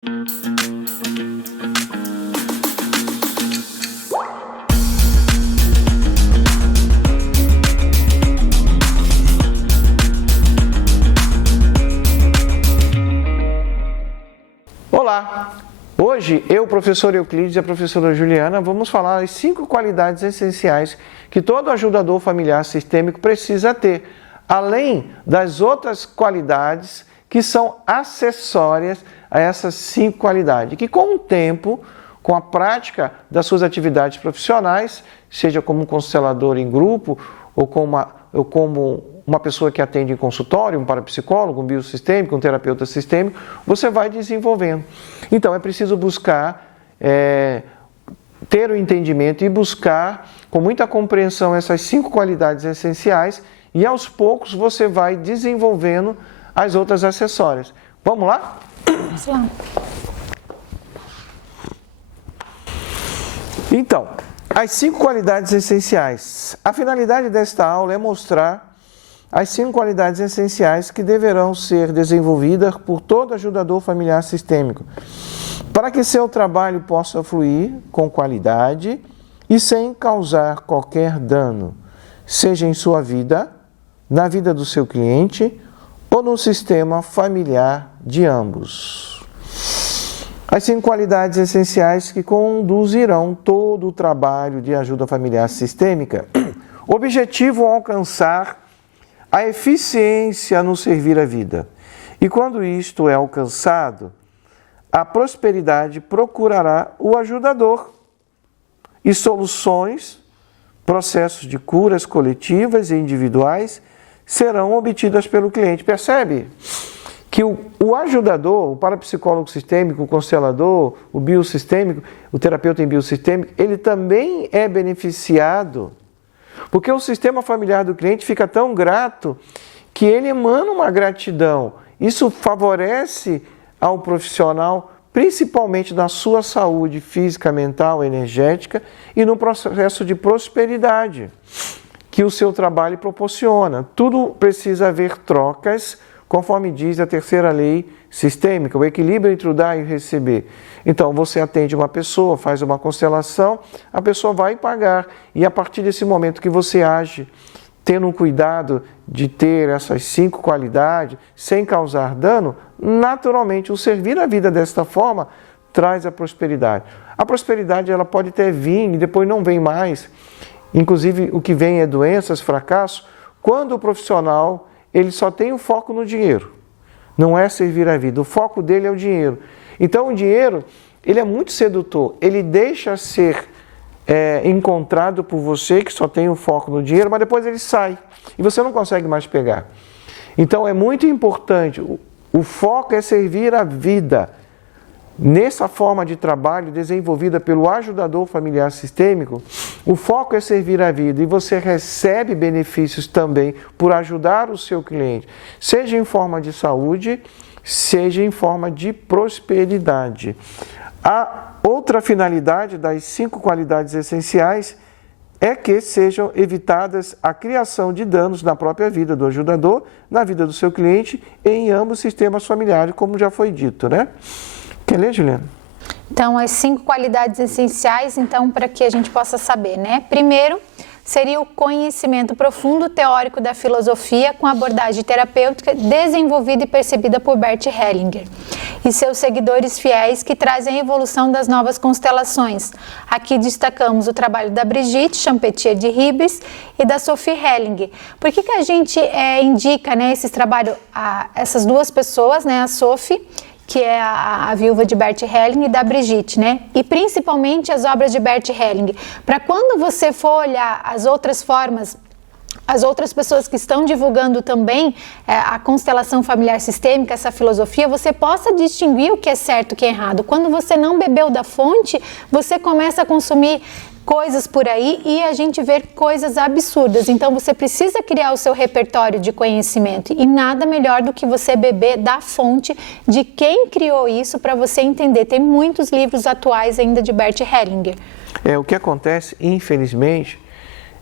Olá! Hoje, eu, professor Euclides e a professora Juliana, vamos falar as 5 qualidades essenciais que todo ajudador familiar sistêmico precisa ter, além das outras qualidades que são acessórias a essas 5 qualidades, que com o tempo, com a prática das suas atividades profissionais, seja como um constelador em grupo ou como uma pessoa que atende em consultório, um parapsicólogo, um biosistêmico, um terapeuta sistêmico, você vai desenvolvendo. Então, é preciso buscar, ter o entendimento e buscar com muita compreensão essas 5 qualidades essenciais e aos poucos você vai desenvolvendo as outras acessórias. Vamos lá? Vamos lá. Então, as 5 qualidades essenciais. A finalidade desta aula é mostrar as 5 qualidades essenciais que deverão ser desenvolvidas por todo ajudador familiar sistêmico, para que seu trabalho possa fluir com qualidade e sem causar qualquer dano, seja em sua vida, na vida do seu cliente ou no sistema familiar de ambos. As 5 qualidades essenciais que conduzirão todo o trabalho de ajuda familiar sistêmica. Objetivo alcançar a eficiência no servir a vida. E quando isto é alcançado, a prosperidade procurará o ajudador e soluções, processos de curas coletivas e individuais serão obtidas pelo cliente. Percebe que o ajudador, o parapsicólogo sistêmico, o constelador, o biosistêmico, o terapeuta em biosistêmico, ele também é beneficiado, porque o sistema familiar do cliente fica tão grato que ele emana uma gratidão. Isso favorece ao profissional, principalmente na sua saúde física, mental, energética e no processo de prosperidade que o seu trabalho proporciona. Tudo precisa haver trocas, conforme diz a terceira lei sistêmica, o equilíbrio entre o dar e o receber. Então, você atende uma pessoa, faz uma constelação, a pessoa vai pagar. E a partir desse momento que você age, tendo um cuidado de ter essas 5 qualidades, sem causar dano, naturalmente, o servir a vida desta forma traz a prosperidade. A prosperidade ela pode até vir e depois não vem mais. Inclusive, o que vem é doenças, fracasso, quando o profissional ele só tem o foco no dinheiro. Não é servir a vida, o foco dele é o dinheiro. Então, o dinheiro, ele é muito sedutor, ele deixa ser encontrado por você, que só tem o foco no dinheiro, mas depois ele sai e você não consegue mais pegar. Então, é muito importante, o foco é servir a vida. Nessa forma de trabalho desenvolvida pelo ajudador familiar sistêmico, o foco é servir a vida e você recebe benefícios também por ajudar o seu cliente, seja em forma de saúde, seja em forma de prosperidade. A outra finalidade das 5 qualidades essenciais é que sejam evitadas a criação de danos na própria vida do ajudador, na vida do seu cliente e em ambos os sistemas familiares, como já foi dito, né? Quer ler, Juliana? Então, as 5 qualidades essenciais, então, para que a gente possa saber, né? Primeiro, seria o conhecimento profundo teórico da filosofia com abordagem terapêutica desenvolvida e percebida por Bert Hellinger e seus seguidores fiéis que trazem a evolução das novas constelações. Aqui destacamos o trabalho da Brigitte Champetier de Ribes e da Sophie Hellinger. Por que a gente indica, né, esses trabalhos a essas duas pessoas, né, a Sophie, que é a viúva de Bert Hellinger, e da Brigitte, né? E principalmente as obras de Bert Hellinger. Para quando você for olhar as outras formas, as outras pessoas que estão divulgando também a constelação familiar sistêmica, essa filosofia, você possa distinguir o que é certo e o que é errado. Quando você não bebeu da fonte, você começa a consumir coisas por aí e a gente vê coisas absurdas. Então, você precisa criar o seu repertório de conhecimento e nada melhor do que você beber da fonte de quem criou isso para você entender. Tem muitos livros atuais ainda de Bert Hellinger. O que acontece, infelizmente,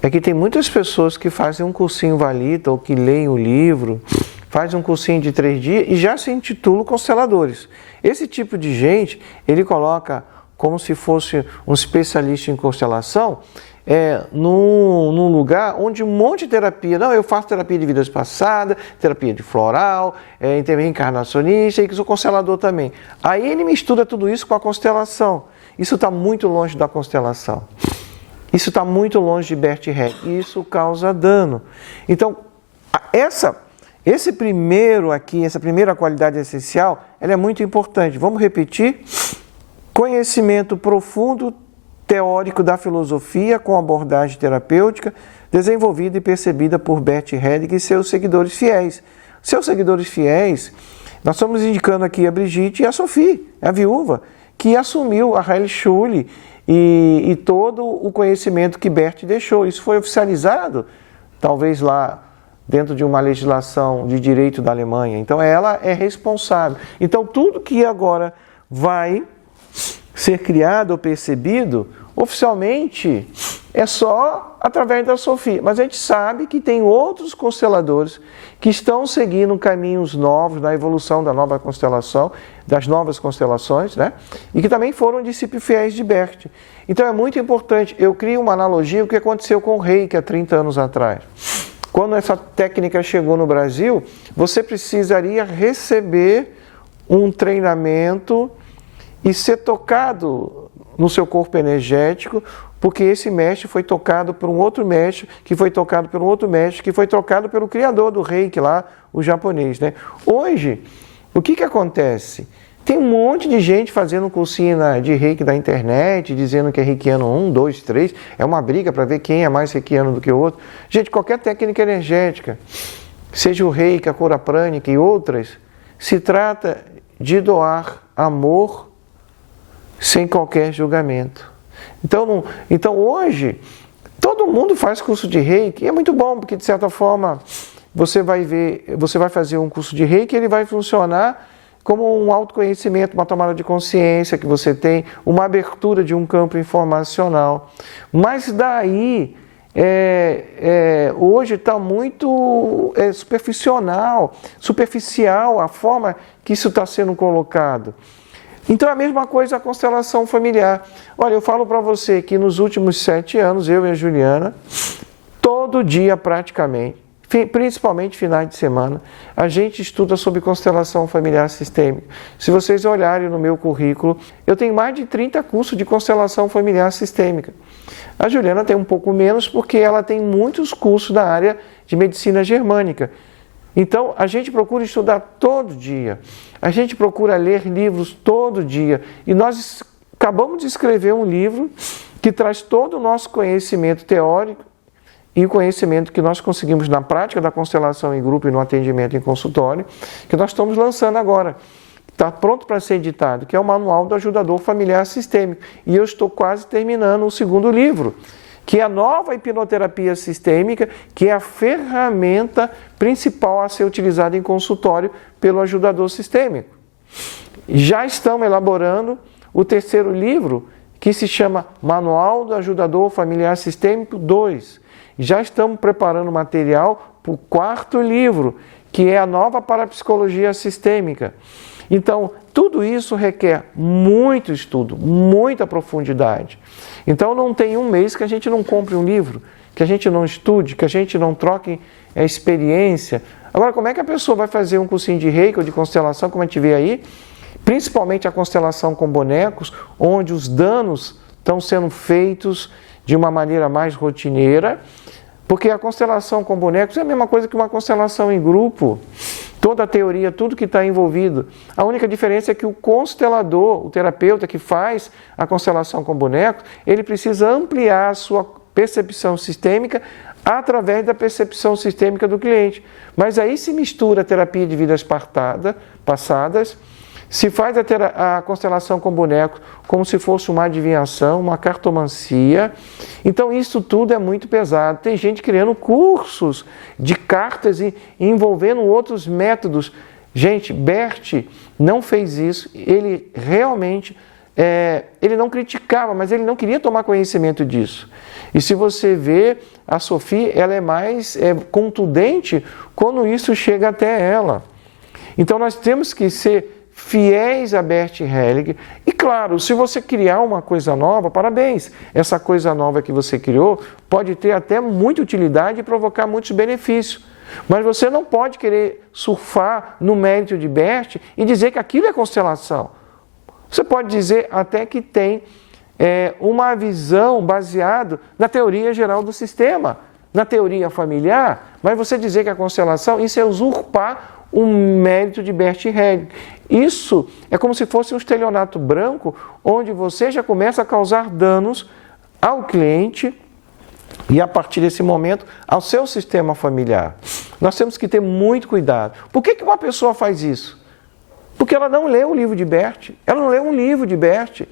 é que tem muitas pessoas que fazem um cursinho valida ou que leem o livro, fazem um cursinho de 3 dias e já se intitulam consteladores. Esse tipo de gente, ele coloca como se fosse um especialista em constelação, num lugar onde um monte de terapia, não, eu faço terapia de vidas passadas, terapia de floral, reencarnacionista e que sou constelador também. Aí ele mistura tudo isso com a constelação. Isso está muito longe da constelação. Isso está muito longe de Bert Helling e isso causa dano. Então, essa primeira qualidade essencial, ela é muito importante. Vamos repetir? Conhecimento profundo teórico da filosofia com abordagem terapêutica, desenvolvida e percebida por Bert Helling e seus seguidores fiéis. Seus seguidores fiéis, nós estamos indicando aqui a Brigitte e a Sophie, a viúva, que assumiu a Heilschule e todo o conhecimento que Bert deixou. Isso foi oficializado, talvez lá dentro de uma legislação de direito da Alemanha. Então ela é responsável. Então tudo que agora vai ser criado ou percebido, oficialmente, é só através da Sophie. Mas a gente sabe que tem outros consteladores que estão seguindo caminhos novos na evolução da nova constelação, das novas constelações, né? E que também foram discípulos fiéis de Bert. Então é muito importante. Eu crio uma analogia com o que aconteceu com o Reiki há 30 anos atrás. Quando essa técnica chegou no Brasil, você precisaria receber um treinamento e ser tocado no seu corpo energético, porque esse mestre foi tocado por um outro mestre, que foi tocado por um outro mestre, que foi tocado pelo criador do Reiki lá, o japonês, né? Hoje, o que acontece? Tem um monte de gente fazendo cursinho de Reiki da internet, dizendo que é reikiano 1, 2, 3, é uma briga para ver quem é mais reikiano do que o outro. Gente, qualquer técnica energética, seja o Reiki, a cura prânica e outras, se trata de doar amor sem qualquer julgamento. Então hoje, todo mundo faz curso de Reiki, e é muito bom, porque de certa forma você vai fazer um curso de Reiki, ele vai funcionar como um autoconhecimento, uma tomada de consciência que você tem, uma abertura de um campo informacional. Mas daí, hoje está muito superficial a forma que isso está sendo colocado. Então é a mesma coisa a constelação familiar. Olha, eu falo para você que nos últimos 7 anos, eu e a Juliana, todo dia praticamente, principalmente finais de semana, a gente estuda sobre constelação familiar sistêmica. Se vocês olharem no meu currículo, eu tenho mais de 30 cursos de constelação familiar sistêmica. A Juliana tem um pouco menos porque ela tem muitos cursos da área de medicina germânica. Então, a gente procura estudar todo dia, a gente procura ler livros todo dia. E nós acabamos de escrever um livro que traz todo o nosso conhecimento teórico e o conhecimento que nós conseguimos na prática da constelação em grupo e no atendimento em consultório, que nós estamos lançando agora. Está pronto para ser editado, que é o Manual do Ajudador Familiar Sistêmico. E eu estou quase terminando o 2º livro, que é a nova hipnoterapia sistêmica, que é a ferramenta principal a ser utilizada em consultório pelo ajudador sistêmico. Já estamos elaborando o 3º livro, que se chama Manual do Ajudador Familiar Sistêmico 2. Já estamos preparando material para o 4º livro, que é a nova parapsicologia sistêmica. Então, tudo isso requer muito estudo, muita profundidade. Então, não tem um mês que a gente não compre um livro, que a gente não estude, que a gente não troque experiência. Agora, como é que a pessoa vai fazer um cursinho de Reiki ou de constelação, como a gente vê aí, principalmente a constelação com bonecos, onde os danos estão sendo feitos de uma maneira mais rotineira, porque a constelação com bonecos é a mesma coisa que uma constelação em grupo. Toda a teoria, tudo que está envolvido. A única diferença é que o constelador, o terapeuta que faz a constelação com bonecos, ele precisa ampliar a sua percepção sistêmica através da percepção sistêmica do cliente. Mas aí se mistura a terapia de vidas passadas, se faz a constelação com bonecos como se fosse uma adivinhação, uma cartomancia. Então isso tudo é muito pesado. Tem gente criando cursos de cartas e envolvendo outros métodos. Gente, Bert não fez isso. Ele realmente, ele não criticava, mas ele não queria tomar conhecimento disso. E se você vê, a Sophie, ela é mais contundente quando isso chega até ela. Então nós temos que ser fiéis a Bert Hellinger. E claro, se você criar uma coisa nova, parabéns. Essa coisa nova que você criou pode ter até muita utilidade e provocar muitos benefícios. Mas você não pode querer surfar no mérito de Bert e dizer que aquilo é constelação. Você pode dizer até que tem uma visão baseada na teoria geral do sistema, na teoria familiar, mas você dizer que a constelação, isso é usurpar o mérito de Bert Hellinger. Isso é como se fosse um estelionato branco, onde você já começa a causar danos ao cliente e, a partir desse momento, ao seu sistema familiar. Nós temos que ter muito cuidado. Por que uma pessoa faz isso? Porque ela não leu o livro de Bert. Ela não leu um livro de Bert.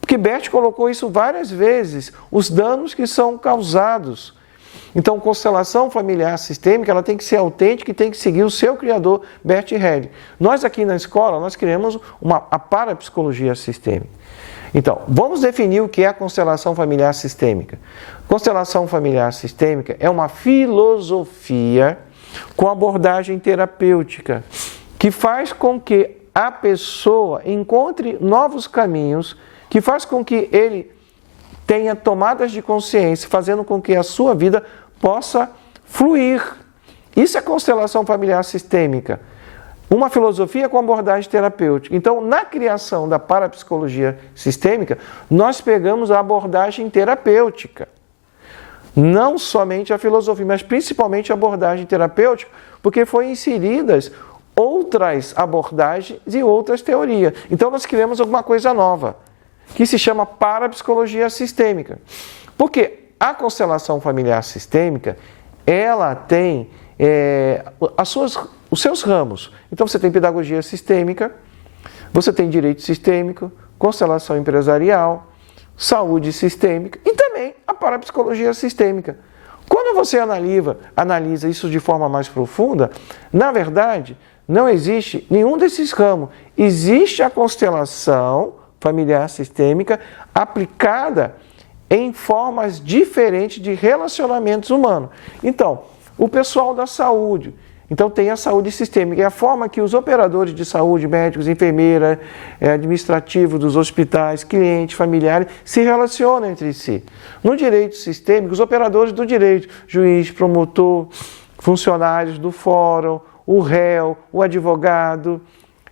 Porque Bert colocou isso várias vezes, os danos que são causados. Então, constelação familiar sistêmica, ela tem que ser autêntica e tem que seguir o seu criador, Bert Hellinger. Nós aqui na escola, nós criamos a parapsicologia sistêmica. Então, vamos definir o que é a constelação familiar sistêmica. Constelação familiar sistêmica é uma filosofia com abordagem terapêutica que faz com que a pessoa encontre novos caminhos, que faz com que ele tenha tomadas de consciência, fazendo com que a sua vida possa fluir. Isso é constelação familiar sistêmica. Uma filosofia com abordagem terapêutica. Então, na criação da parapsicologia sistêmica, nós pegamos a abordagem terapêutica. Não somente a filosofia, mas principalmente a abordagem terapêutica, porque foram inseridas outras abordagens e outras teorias. Então, nós criamos alguma coisa nova, que se chama parapsicologia sistêmica. Porque a constelação familiar sistêmica, ela tem os seus ramos. Então, você tem pedagogia sistêmica, você tem direito sistêmico, constelação empresarial, saúde sistêmica e também a parapsicologia sistêmica. Quando você analisa isso de forma mais profunda, na verdade, não existe nenhum desses ramos. Existe a constelação familiar sistêmica aplicada em formas diferentes de relacionamentos humanos. Então, o pessoal da saúde, então tem a saúde sistêmica, é a forma que os operadores de saúde, médicos, enfermeiras, administrativos dos hospitais, clientes, familiares, se relacionam entre si. No direito sistêmico, os operadores do direito, juiz, promotor, funcionários do fórum, o réu, o advogado.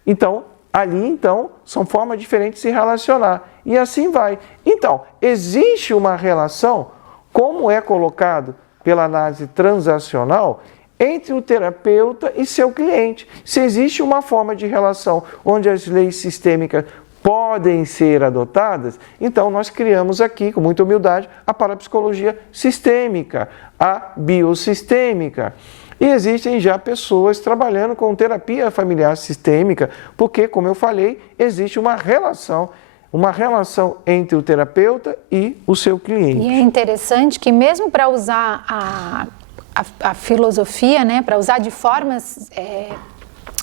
Então, ali, são formas diferentes de se relacionar. E assim vai. Então, existe uma relação, como é colocado pela análise transacional, entre o terapeuta e seu cliente. Se existe uma forma de relação onde as leis sistêmicas podem ser adotadas, então nós criamos aqui, com muita humildade, a parapsicologia sistêmica, a biosistêmica. E existem já pessoas trabalhando com terapia familiar sistêmica, porque, como eu falei, existe uma relação entre o terapeuta e o seu cliente. E é interessante que mesmo para usar a filosofia, né, para usar de formas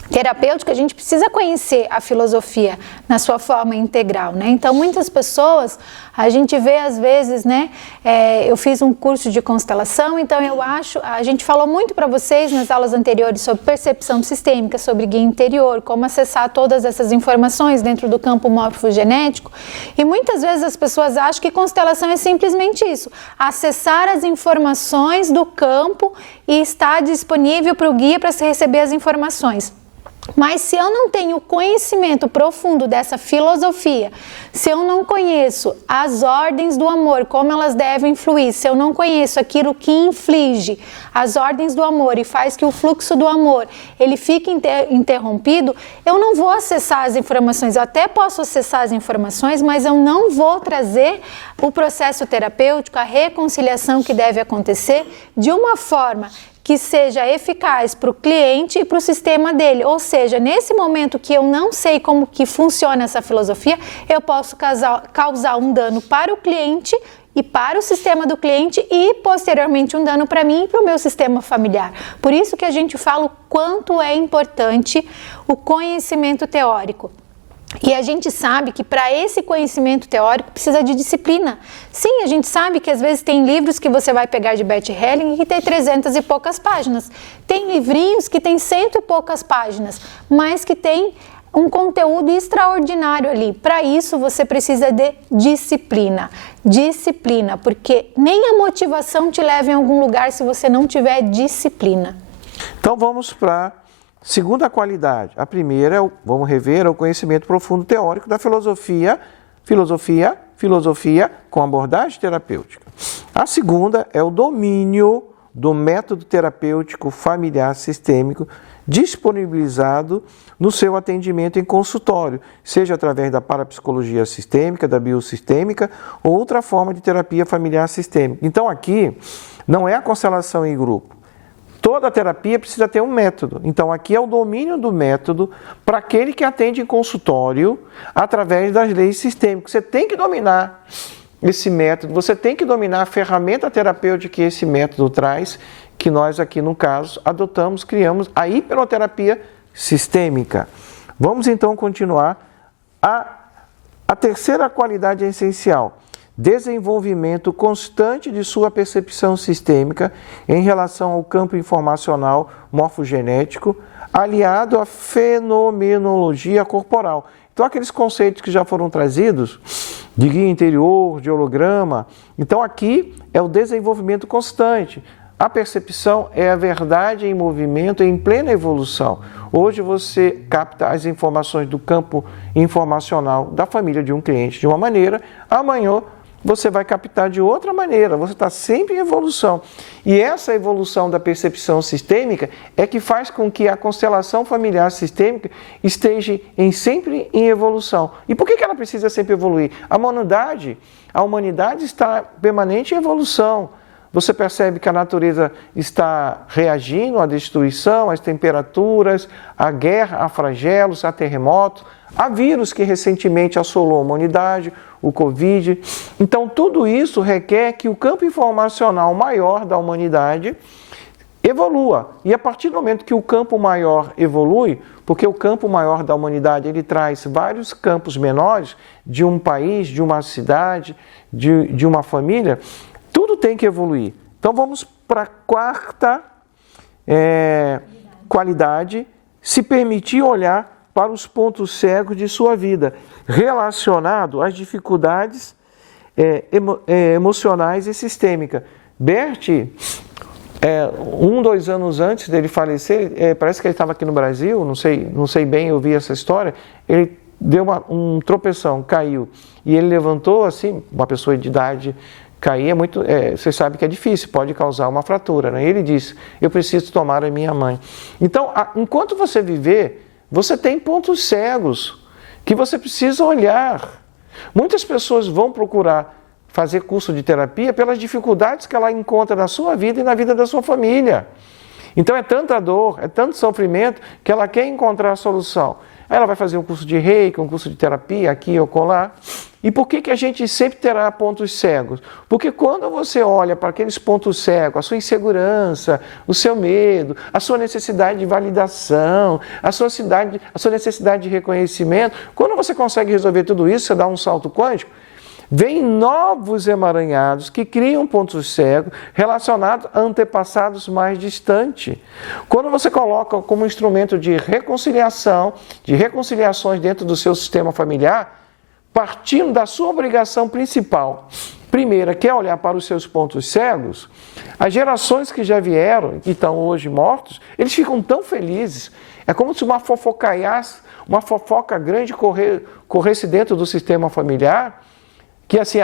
terapêutica, a gente precisa conhecer a filosofia na sua forma integral, né? Então, muitas pessoas, a gente vê às vezes, né? Eu fiz um curso de constelação, então a gente falou muito para vocês nas aulas anteriores sobre percepção sistêmica, sobre guia interior, como acessar todas essas informações dentro do campo morfogenético, e muitas vezes as pessoas acham que constelação é simplesmente isso, acessar as informações do campo e estar disponível para o guia para se receber as informações. Mas se eu não tenho conhecimento profundo dessa filosofia, se eu não conheço as ordens do amor, como elas devem fluir, se eu não conheço aquilo que inflige as ordens do amor e faz que o fluxo do amor ele fique interrompido, eu não vou acessar as informações. Eu até posso acessar as informações, mas eu não vou trazer o processo terapêutico, a reconciliação que deve acontecer de uma forma que seja eficaz para o cliente e para o sistema dele. Ou seja, nesse momento que eu não sei como que funciona essa filosofia, eu posso causar um dano para o cliente e para o sistema do cliente e, posteriormente, um dano para mim e para o meu sistema familiar. Por isso que a gente fala o quanto é importante o conhecimento teórico. E a gente sabe que para esse conhecimento teórico precisa de disciplina. Sim, a gente sabe que às vezes tem livros que você vai pegar de Bert Hellinger que tem 300 e poucas páginas. Tem livrinhos que tem 100 e poucas páginas, mas que tem um conteúdo extraordinário ali. Para isso, você precisa de disciplina. Disciplina, porque nem a motivação te leva em algum lugar se você não tiver disciplina. Então vamos para a segunda qualidade. A primeira, vamos rever, é o conhecimento profundo teórico da filosofia com abordagem terapêutica. A segunda é o domínio do método terapêutico familiar sistêmico disponibilizado no seu atendimento em consultório, seja através da parapsicologia sistêmica, da biosistêmica ou outra forma de terapia familiar sistêmica. Então aqui não é a constelação em grupo. Toda terapia precisa ter um método. Então aqui é o domínio do método para aquele que atende em consultório através das leis sistêmicas. Você tem que dominar esse método, você tem que dominar a ferramenta terapêutica que esse método traz, que nós aqui no caso adotamos, criamos a hipnoterapia sistêmica. Vamos então continuar. A terceira qualidade essencial: desenvolvimento constante de sua percepção sistêmica em relação ao campo informacional morfogenético, aliado à fenomenologia corporal. Então, aqueles conceitos que já foram trazidos, de guia interior, de holograma, então aqui é o desenvolvimento constante. A percepção é a verdade em movimento, em plena evolução. Hoje você capta as informações do campo informacional da família de um cliente de uma maneira, amanhã você vai captar de outra maneira, você está sempre em evolução. E essa evolução da percepção sistêmica é que faz com que a constelação familiar sistêmica esteja sempre em evolução. E por que ela precisa sempre evoluir? A humanidade está permanente em evolução. Você percebe que a natureza está reagindo à destruição, às temperaturas, à guerra, a flagelos, a terremotos, a vírus que recentemente assolou a humanidade, o Covid. Então, tudo isso requer que o campo informacional maior da humanidade evolua. E a partir do momento que o campo maior evolui, porque o campo maior da humanidade ele traz vários campos menores de um país, de uma cidade, de uma família, tudo tem que evoluir. Então, vamos para a quarta qualidade: se permitir olhar para os pontos cegos de sua vida, relacionado às dificuldades emocionais e sistêmicas. Bert, 2 anos antes dele falecer, parece que ele estava aqui no Brasil, não sei bem, eu vi essa história, ele deu um tropeção, caiu, e ele levantou assim, uma pessoa de idade cair você sabe que é difícil, pode causar uma fratura, né? Ele disse: eu preciso tomar a minha mãe. Então, enquanto você viver, você tem pontos cegos que você precisa olhar. Muitas pessoas vão procurar fazer curso de terapia pelas dificuldades que ela encontra na sua vida e na vida da sua família. Então é tanta dor, é tanto sofrimento que ela quer encontrar a solução. Aí ela vai fazer um curso de reiki, um curso de terapia aqui ou colar. E por que a gente sempre terá pontos cegos? Porque quando você olha para aqueles pontos cegos, a sua insegurança, o seu medo, a sua necessidade de validação, a sua necessidade de reconhecimento, quando você consegue resolver tudo isso, você dá um salto quântico, vem novos emaranhados que criam pontos cegos relacionados a antepassados mais distantes. Quando você coloca como instrumento de reconciliação, de reconciliações dentro do seu sistema familiar, partindo da sua obrigação principal, primeira, que é olhar para os seus pontos cegos, as gerações que já vieram, que estão hoje mortos, eles ficam tão felizes. É como se uma fofoca grande corresse dentro do sistema familiar, que assim,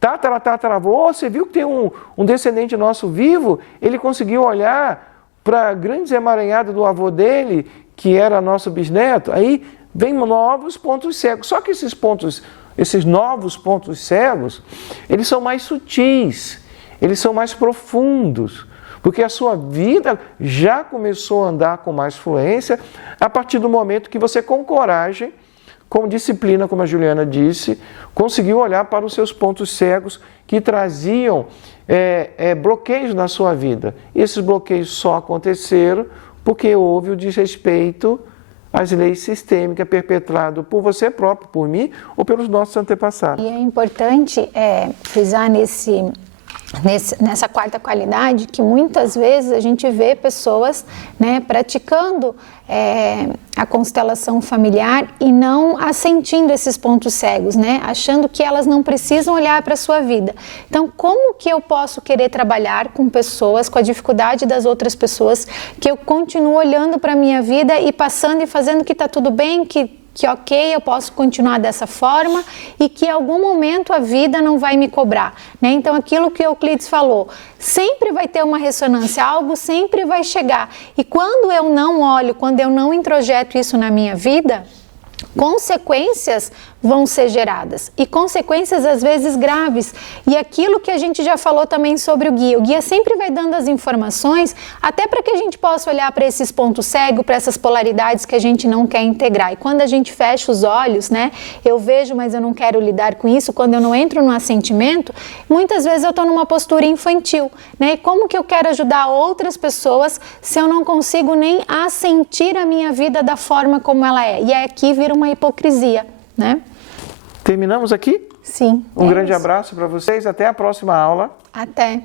tataravô, você viu que tem um descendente nosso vivo, ele conseguiu olhar para grandes emaranhados do avô dele, que era nosso bisneto, aí vem novos pontos cegos. Só que esses novos pontos cegos, eles são mais sutis, eles são mais profundos, porque a sua vida já começou a andar com mais fluência a partir do momento que você, com coragem, com disciplina, como a Juliana disse, conseguiu olhar para os seus pontos cegos que traziam bloqueios na sua vida. E esses bloqueios só aconteceram porque houve o desrespeito às leis sistêmicas perpetrado por você próprio, por mim ou pelos nossos antepassados. E é importante frisar nessa quarta qualidade, que muitas vezes a gente vê pessoas, né, praticando a constelação familiar e não assentindo esses pontos cegos, né, achando que elas não precisam olhar para a sua vida. Então, como que eu posso querer trabalhar com pessoas, com a dificuldade das outras pessoas, que eu continuo olhando para a minha vida e passando e fazendo que está tudo bem, que ok, eu posso continuar dessa forma e que em algum momento a vida não vai me cobrar, né? Então, aquilo que Euclides falou, sempre vai ter uma ressonância, algo sempre vai chegar. E quando eu não olho, quando eu não introjeto isso na minha vida, consequências vão ser geradas e consequências às vezes graves. E aquilo que a gente já falou também sobre o guia sempre vai dando as informações até para que a gente possa olhar para esses pontos cegos, para essas polaridades que a gente não quer integrar. E quando a gente fecha os olhos, né, eu vejo, mas eu não quero lidar com isso, quando eu não entro no assentimento, muitas vezes eu estou numa postura infantil, né? E como que eu quero ajudar outras pessoas se eu não consigo nem assentir a minha vida da forma como ela é? E aqui vira uma hipocrisia, né? Terminamos aqui? Sim. Um grande abraço para vocês, até a próxima aula. Até.